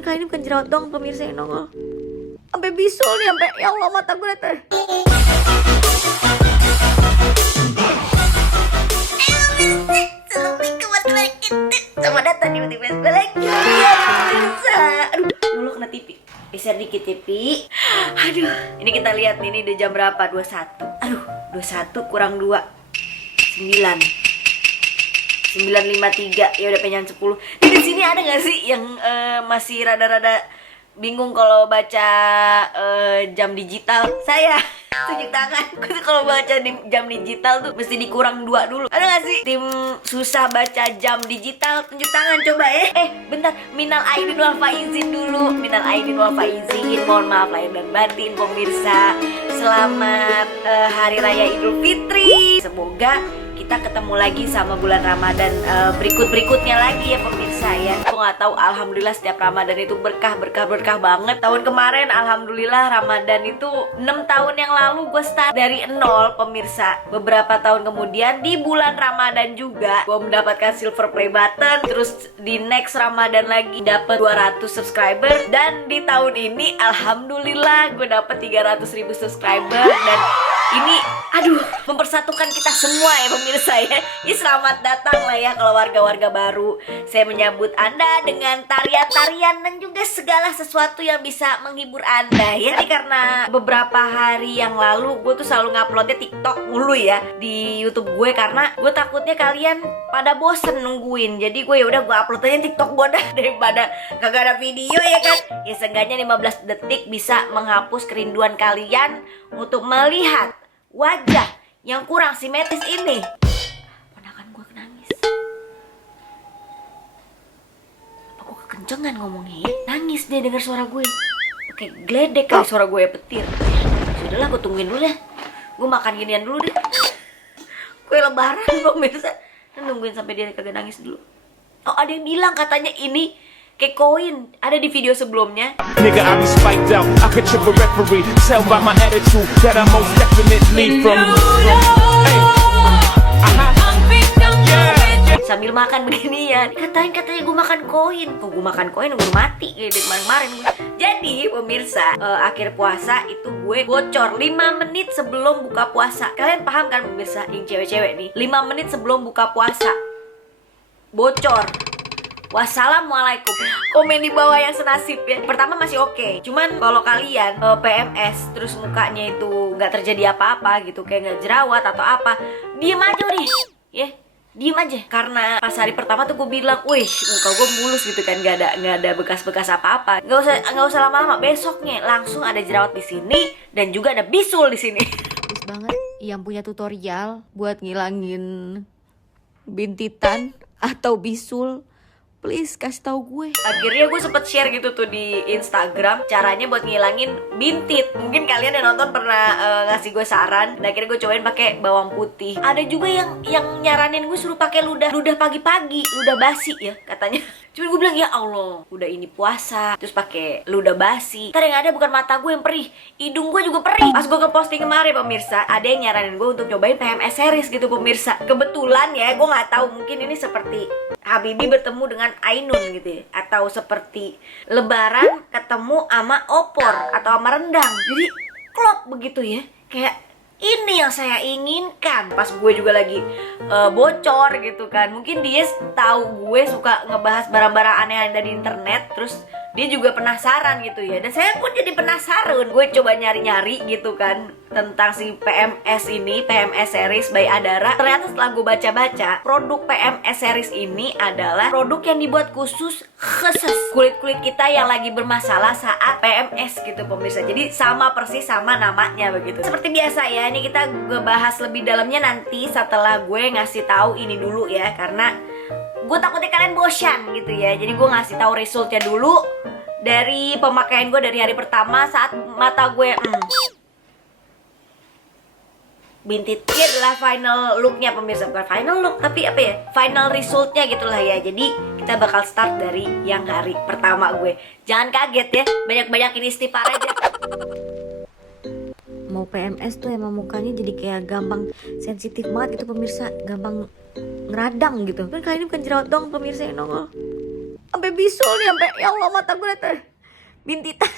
Tapi kali ini bukan jerawat dong pemirsa yang nongol, sampai bisul nih, sampai ya Allah mata gue teh. Selamat datang di Multiverse Balik. Aduh, dulu kena TV. Geser dikit TV. Aduh, ini kita lihat nih, ini udah jam berapa? 21. Aduh, 21 kurang 2 9 9.53. Ya udah pengen 10. Di sini ada nggak sih yang masih rada-rada bingung kalau baca jam digital? Saya tunjuk tangan. Gue tuh kalau baca di jam digital tuh mesti dikurang 2 dulu. Ada gak sih tim susah baca jam digital? Tunjuk tangan coba ya. Bentar, minal aidin wal faizin dulu. Minal aidin wal faizin, mohon maaf lahir dan batin pemirsa. Selamat Hari Raya Idul Fitri. Semoga kita ketemu lagi sama bulan Ramadan berikut-berikutnya lagi ya pemirsa ya. Aku nggak tahu, alhamdulillah setiap Ramadan itu berkah banget. Tahun kemarin alhamdulillah Ramadan itu 6 tahun yang lalu gue start dari 0 pemirsa. Beberapa tahun kemudian di bulan Ramadan juga gue mendapatkan silver play button. Terus di next Ramadan lagi dapat 200 subscriber. Dan di tahun ini alhamdulillah gue dapat 300.000 subscriber. Dan ini aduh mempersatukan kita semua ya pemirsa ya. Ya selamat datang lah ya kalau warga-warga baru. Saya menyambut Anda dengan tarian-tarian dan juga segala sesuatu yang bisa menghibur Anda ya. Jadi karena beberapa hari yang lalu gue tuh selalu nguploadnya TikTok mulu ya di YouTube gue, karena gue takutnya kalian pada bosen nungguin. Jadi gue ya udah gue upload aja TikTok gue dah daripada kagak ada video ya kan. Ya seenggaknya 15 detik bisa menghapus kerinduan kalian untuk melihat wajah yang kurang simetris ini. Ponakan gue nangis. Apa gue kekencengan ngomongnya ya? Nangis dia dengar suara gue. Oke, geledek kali suara gue ya, petir. Sudahlah, gue tungguin dulu deh. Gue makan ginian dulu deh. Kue lebaran pemirsa. Nungguin sampai dia kagak nangis dulu. Oh, ada yang bilang katanya ini kayak koin. Ada di video sebelumnya. Nigga, I be spiked out. I could trip a referee. Tell by my attitude that I most definitely from. Hey. Sambil makan beginian, katanya gue makan koin. Kok gue makan koin, gue mati kayak kemarin gue. Jadi pemirsa, akhir puasa itu gue bocor 5 menit sebelum buka puasa. Kalian paham kan pemirsa, yang cewek-cewek nih, 5 menit sebelum buka puasa bocor. Wassalamualaikum. Komen di bawah yang senasib ya. Pertama masih oke. Cuman kalau kalian PMS terus mukanya itu nggak terjadi apa-apa gitu, kayak nggak jerawat atau apa, diem aja nih ya. Diem aja. Karena pas hari pertama tuh gue bilang, wih muka gue mulus gitu kan, nggak ada bekas-bekas apa-apa. Nggak usah lama-lama, besoknya langsung ada jerawat di sini dan juga ada bisul di sini. Bagus banget yang punya tutorial buat ngilangin bintitan atau bisul, please kasih tahu gue. Akhirnya gue sempet share gitu tuh di Instagram caranya buat ngilangin bintit. Mungkin kalian yang nonton pernah ngasih gue saran. Dan akhirnya gue cobain pakai bawang putih. Ada juga yang nyaranin gue suruh pakai ludah pagi-pagi, ludah basi ya katanya. Cuman gue bilang ya Allah, udah ini puasa terus pakai ludah basi. Ntar yang ada bukan mata gue yang perih, hidung gue juga perih. Pas gue ngeposting kemarin pemirsa, ada yang nyaranin gue untuk nyobain PMS series gitu pemirsa. Kebetulan ya, gue nggak tahu, mungkin ini seperti Habibie bertemu dengan Ainun gitu ya, atau seperti Lebaran ketemu sama opor atau sama rendang. Jadi klop begitu ya, kayak ini yang saya inginkan. Pas gue juga lagi bocor gitu kan, mungkin dia tahu gue suka ngebahas barang-barang aneh yang ada di internet, terus dia juga penasaran gitu ya. Dan saya pun jadi penasaran. Gue coba nyari-nyari gitu kan tentang si PMS ini, PMS series by Adara. Ternyata setelah gue baca-baca, produk PMS series ini adalah produk yang dibuat khusus kulit-kulit kita yang lagi bermasalah saat PMS gitu pemirsa. Jadi sama persis sama namanya begitu. Seperti biasa ya, ini kita ngebahas lebih dalamnya nanti setelah gue ngasih tahu ini dulu ya, karena gue takutnya kalian bosan gitu ya. Jadi gue ngasih tahu resultnya dulu dari pemakaian gue dari hari pertama saat mata gue bintit. Ini adalah final looknya pemirsa, bukan final look tapi apa ya, final resultnya gitulah ya. Jadi kita bakal start dari yang hari pertama gue. Jangan kaget ya, banyak-banyakin istighfar aja. Mau PMS tuh emang mukanya jadi kayak gampang sensitif banget gitu pemirsa, gampang ngeradang gitu. Kan kali ini bukan jerawat dong pemirsa yang nongol, Sampai bisul nih, sampai ya Allah mata gue bintitan.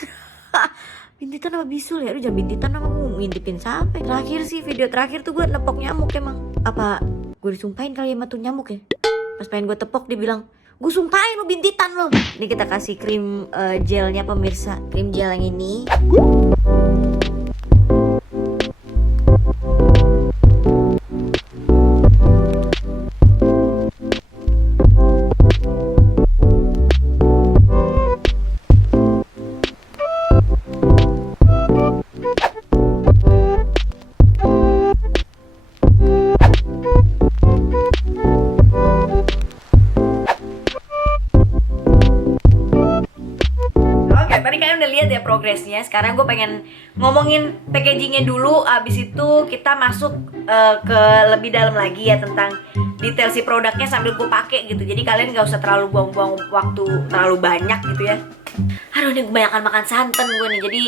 Bintitan apa bisul ya? Aduh jangan bintitan sama gue, ngintipin sampai. Terakhir sih, video terakhir tuh gue nepok nyamuk emang. Apa gue disumpahin kali sama tuh nyamuk ya? Pas pengen gue tepok dia bilang, gue sumpahin lu bintitan lu. Ini kita kasih krim gelnya pemirsa. Krim gel yang ini. Progresnya. Sekarang gue pengen ngomongin packagingnya dulu. Abis itu kita masuk ke lebih dalam lagi ya tentang detail si produknya sambil gue pakai gitu. Jadi kalian gak usah terlalu buang-buang waktu terlalu banyak gitu ya. Aduh ini kebanyakan makan santan gue nih, jadi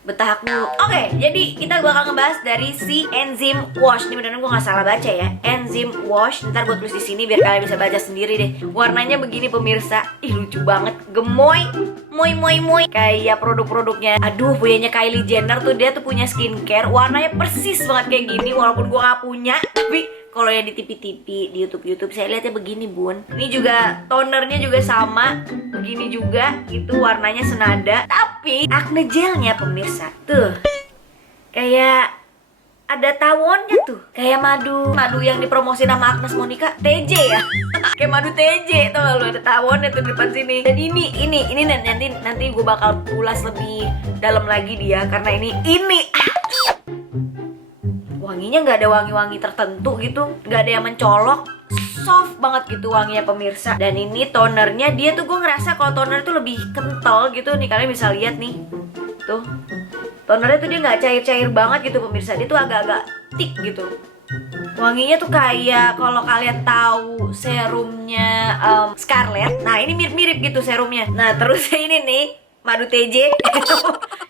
betahak mulu. Oke, jadi kita bakal ngebahas dari si Enzyme Wash. Ini beneran gue nggak salah baca ya, Enzyme Wash. Ntar gue tulis di sini biar kalian bisa baca sendiri deh. Warnanya begini pemirsa, ih lucu banget, gemoy, moy, kayak produk-produknya. Aduh, punyanya Kylie Jenner tuh, dia tuh punya skincare, warnanya persis banget kayak gini. Walaupun gue nggak punya, tapi kalau yang di TV-TV, di YouTube saya lihatnya begini bun. Ini juga tonernya juga sama, begini juga, itu warnanya senada. Tapi acne gelnya pemirsa, tuh kayak ada tawonnya tuh, kayak madu yang dipromosi nama Agnes Monica, TJ ya. Kayak madu TJ, tau gak lu, ada tawonnya tuh di depan sini. Dan ini nanti gue bakal ulas lebih dalam lagi dia, karena ini wanginya nggak ada wangi-wangi tertentu gitu, nggak ada yang mencolok, soft banget gitu wanginya pemirsa. Dan ini tonernya, dia tuh gue ngerasa kalau toner tuh lebih kental gitu nih, kalian bisa lihat nih, tuh tonernya tuh dia nggak cair-cair banget gitu pemirsa, dia tuh agak-agak thick gitu. Wanginya tuh kayak kalau kalian tahu serumnya Scarlett, nah ini mirip-mirip gitu serumnya. Nah terus ini nih madu TJ.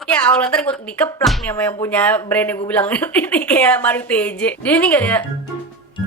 Ya Allah, ntar gue dikeplak nih sama yang punya brandnya, gue bilang ini kayak madu TJ. Jadi ini gak ada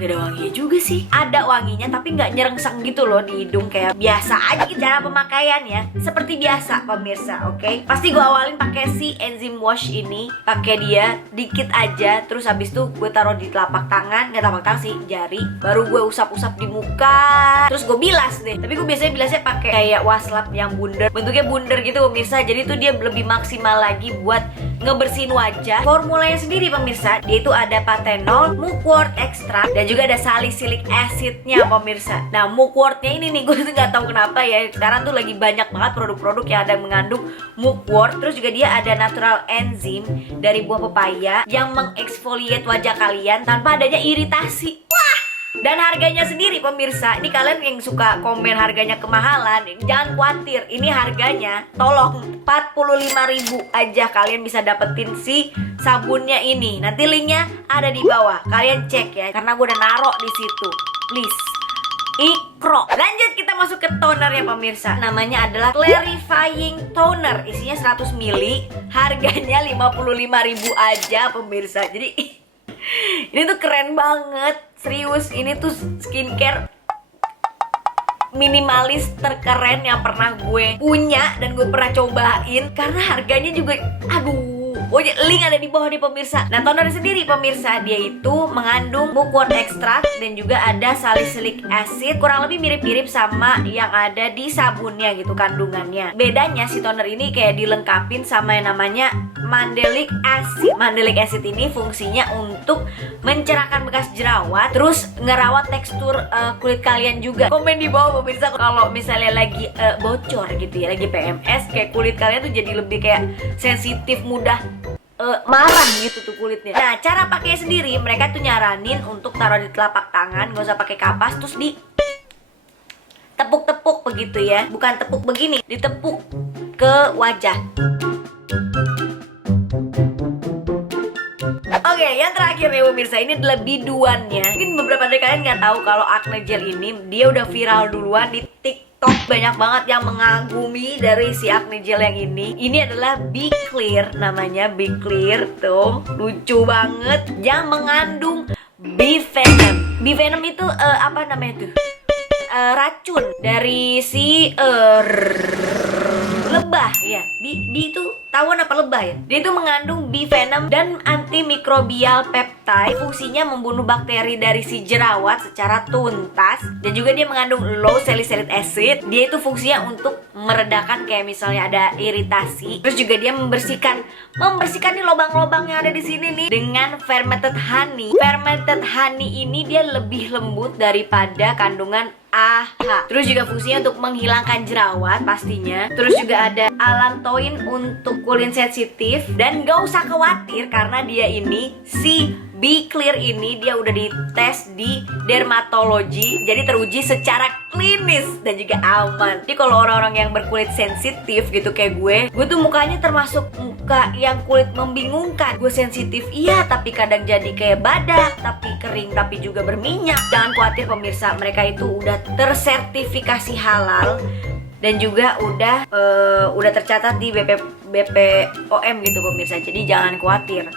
wanginya juga sih. Ada wanginya tapi gak nyerengseng gitu loh di hidung, kayak biasa aja gitu cara pemakaiannya. Seperti biasa pemirsa, oke? Pasti gue awalin pakai si Enzyme Wash ini, pakai dia dikit aja. Terus habis itu gue taruh di telapak tangan, nggak telapak tangan sih, jari. Baru gue usap-usap di muka. Terus gue bilas deh. Tapi gue biasanya pakai kayak waslap yang bundar, bentuknya bundar gitu pemirsa. Jadi tuh dia lebih maksimal lagi buat ngebersihin wajah. Formulanya sendiri pemirsa, dia itu ada patenol, mugwort extract, dan juga ada salicylic acidnya pemirsa. Nah mugwortnya ini nih, gue tuh nggak tahu kenapa ya, sekarang tuh lagi banyak banget produk-produk yang ada mengandung mugwort. Terus juga dia ada natural enzyme dari buah pepaya yang mengeksfoliate wajah kalian tanpa adanya iritasi. Wah! Dan harganya sendiri pemirsa, ini kalian yang suka komen harganya kemahalan, jangan khawatir, ini harganya tolong 45.000 aja kalian bisa dapetin si sabunnya ini. Nanti linknya ada di bawah, kalian cek ya, karena gue udah narok di situ. Please ikro. Lanjut kita masuk ke toner ya pemirsa. Namanya adalah Clarifying Toner, isinya 100 ml, harganya 55.000 aja pemirsa. Jadi ini tuh keren banget, serius. Ini tuh skincare minimalis terkeren yang pernah gue punya dan gue pernah cobain, karena harganya juga aduh. Oh, link ada di bawah nih pemirsa. Nah toner sendiri pemirsa, dia itu mengandung mugwort extract dan juga ada salicylic acid. Kurang lebih mirip-mirip sama yang ada di sabunnya gitu kandungannya. Bedanya si toner ini kayak dilengkapin sama yang namanya mandelic acid. Mandelic acid ini fungsinya untuk mencerahkan bekas jerawat, terus ngerawat tekstur kulit kalian juga. Komen di bawah pemirsa kalau misalnya lagi bocor gitu ya, lagi PMS, kayak kulit kalian tuh jadi lebih kayak sensitif, mudah marah gitu tuh kulitnya. Nah cara pakai sendiri, mereka tuh nyaranin untuk taruh di telapak tangan, gak usah pakai kapas, terus di tepuk-tepuk begitu ya, bukan tepuk begini, ditepuk ke wajah. Oke, yang terakhir nih pemirsa, ini adalah biduannya. Mungkin beberapa dari kalian nggak tahu kalau acne gel ini dia udah viral duluan di TikTok. Banyak banget yang mengagumi dari si acne gel yang ini. Ini adalah Be Clear, namanya Be Clear tuh, lucu banget, yang mengandung Bifenum. Bifenum itu apa namanya tuh? racun dari si lebah ya. Bee itu tawon apa lebah ya? Dia itu mengandung bee venom dan antimikrobial peptide. Fungsinya membunuh bakteri dari si jerawat secara tuntas. Dan juga dia mengandung low salicylic acid. Dia itu fungsinya untuk meredakan kayak misalnya ada iritasi. Terus juga dia membersihkan nih lubang-lubang yang ada di sini nih dengan fermented honey. Fermented honey ini dia lebih lembut daripada kandungan AHA. Terus juga fungsinya untuk menghilangkan jerawat pastinya. Terus juga ada allantoin untuk kulit sensitif. Dan gak usah khawatir karena dia ini si Be Clear ini dia udah dites di dermatologi, jadi teruji secara klinis dan juga aman. Jadi kalau orang-orang yang berkulit sensitif gitu kayak gue tuh mukanya termasuk muka yang kulit membingungkan. Gue sensitif iya, tapi kadang jadi kayak badak, tapi kering, tapi juga berminyak. Jangan khawatir pemirsa, mereka itu udah tersertifikasi halal dan juga udah tercatat di BPOM gitu pemirsa. Jadi jangan khawatir.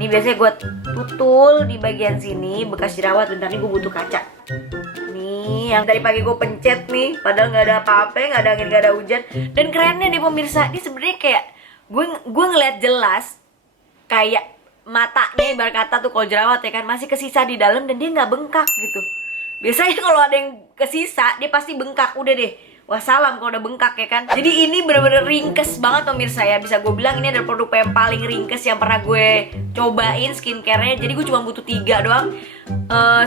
Ini biasanya gue tutul di bagian sini bekas jerawat. Bentar nih gue butuh kaca. Nih yang tadi pagi gue pencet nih, padahal nggak ada apa-apa, nggak ada angin, nggak ada hujan. Dan kerennya nih pemirsa, ini sebenarnya kayak gue ngeliat jelas kayak matanya ibarat kata tuh kalau jerawat ya kan masih kesisa di dalam dan dia nggak bengkak gitu. Biasanya kalau ada yang kesisa dia pasti bengkak, udah deh wassalam kalau udah bengkak ya kan. Jadi ini bener-bener ringkes banget pemirsa ya. Bisa gue bilang ini adalah produk yang paling ringkes yang pernah gue cobain skincare-nya. Jadi gue cuma butuh 3 doang,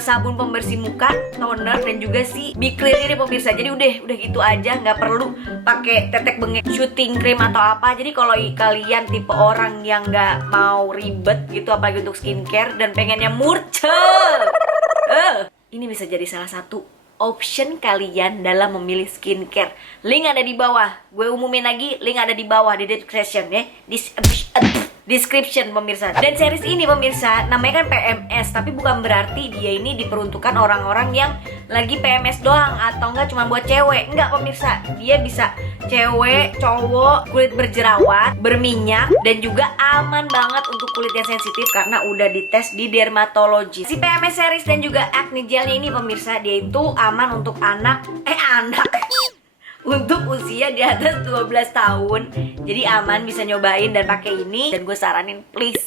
sabun pembersih muka, toner, dan juga si Be Clear ini pemirsa. Jadi udah gitu aja, nggak perlu pakai tetek bengek shooting cream atau apa. Jadi kalau kalian tipe orang yang nggak mau ribet gitu apalagi untuk skincare dan pengennya murcel, ini bisa jadi salah satu option kalian dalam memilih skincare. Link ada di bawah. Gue umumin lagi, link ada di bawah di description ya. Description pemirsa. Dan series ini pemirsa namanya kan PMS, tapi bukan berarti dia ini diperuntukkan orang-orang yang lagi PMS doang atau enggak cuma buat cewek. Enggak pemirsa, dia bisa cewek, cowok, kulit berjerawat, berminyak, dan juga aman banget untuk kulit yang sensitif karena udah dites di dermatologi. Si PMS series dan juga acne gelnya ini pemirsa, dia itu aman untuk anak untuk usia di atas 12 tahun. Jadi aman, bisa nyobain dan pakai ini. Dan gue saranin please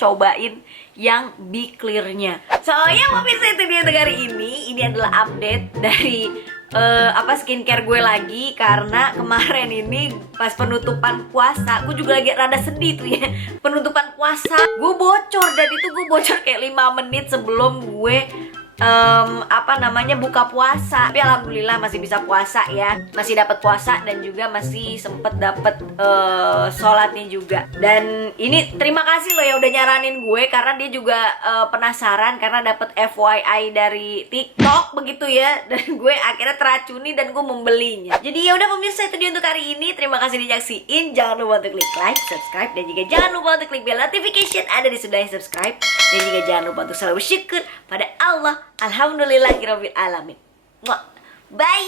cobain yang Be Clear-nya. Soalnya pemirsa itu dia untuk hari ini. Ini adalah update dari skincare gue lagi. Karena kemarin ini pas penutupan puasa, gue juga lagi rada sedih tuh ya. Penutupan puasa gue bocor, dan itu gue bocor kayak 5 menit sebelum gue buka puasa. Tapi alhamdulillah masih bisa puasa ya, masih dapat puasa dan juga masih sempet dapat sholatnya juga. Dan ini terima kasih loh ya udah nyaranin gue, karena dia juga penasaran karena dapat FYI dari TikTok begitu ya, dan gue akhirnya teracuni dan gue membelinya. Jadi ya udah pemirsa, itu dia untuk hari ini. Terima kasih disaksiin. Jangan lupa untuk klik like, subscribe, dan juga jangan lupa untuk klik bell notification ada di sebelah subscribe. Dan juga jangan lupa untuk selalu bersyukur pada Allah. Alhamdulillahirabbil alamin. Bye.